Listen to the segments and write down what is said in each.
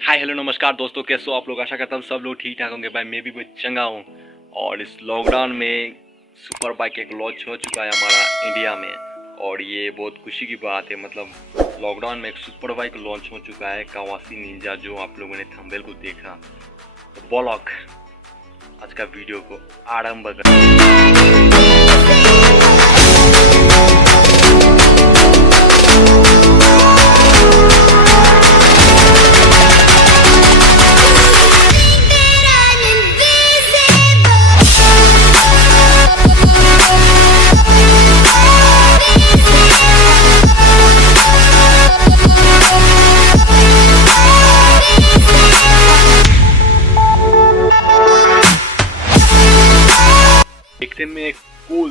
Hi hello नमस्कार दोस्तों, कैसे हो आप लोग। आशा करता हूँ सब लोग ठीक ठाक होंगे। भाई मैं भी बहुत चंगा हूँ। और इस लॉकडाउन में सुपर बाइक एक लॉन्च हो चुका है हमारा इंडिया में, और ये बहुत खुशी की बात है। मतलब लॉकडाउन में एक सुपर बाइक लॉन्च हो चुका है, कावासी निंजा, जो आप लोगों ने थंबनेल को देखा। तो ब्लॉग आज का वीडियो को आरंभ कर।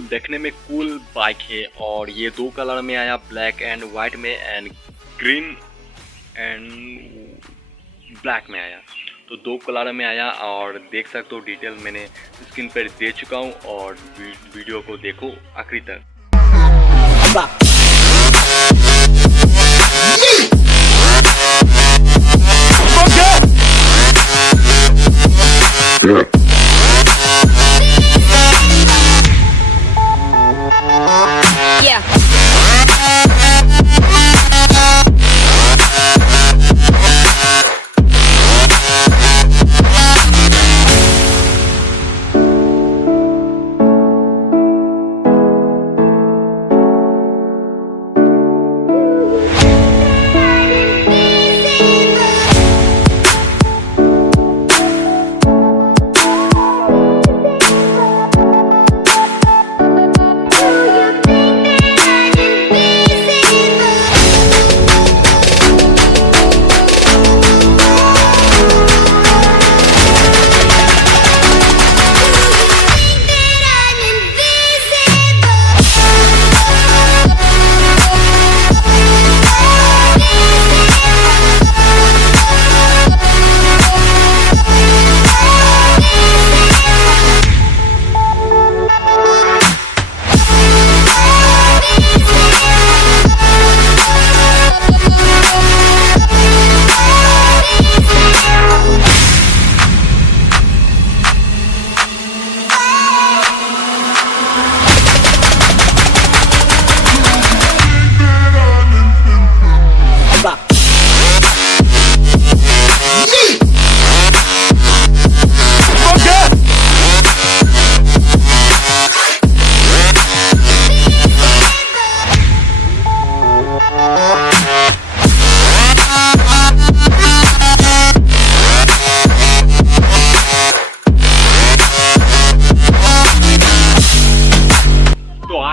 देखने में कूल बाइक है, और ये दो कलर में आया, ब्लैक एंड वाइट में एंड ग्रीन एंड ब्लैक में आया। तो दो कलर में आया, और देख सकते हो डिटेल मैंने स्क्रीन पर दे चुका हूँ। और वीडियो को देखो आखिरी तक।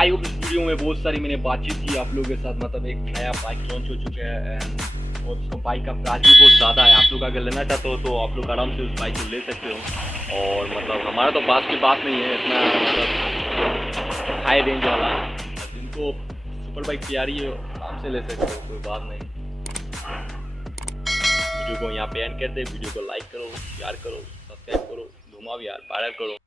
इस वीडियो में बहुत सारी मैंने बातचीत की आप लोगों के साथ। मतलब एक नया बाइक लॉन्च हो चुका है, और उसका बाइक का प्राइस भी बहुत ज़्यादा है। आप लोग अगर लेना चाहते हो तो आप लोग आराम से उस बाइक को ले सकते हो। और मतलब हमारा तो बात की बात नहीं है इतना, मतलब हाई रेंज वाला। जिनको सुपर बाइक प्यारी है आराम से ले सकते हो, कोई बात नहीं। वीडियो को यहाँ पे एंड कर दे। वीडियो को लाइक करो, शेयर करो, सब्सक्राइब करो, घुमाओ यार, वायरल करो।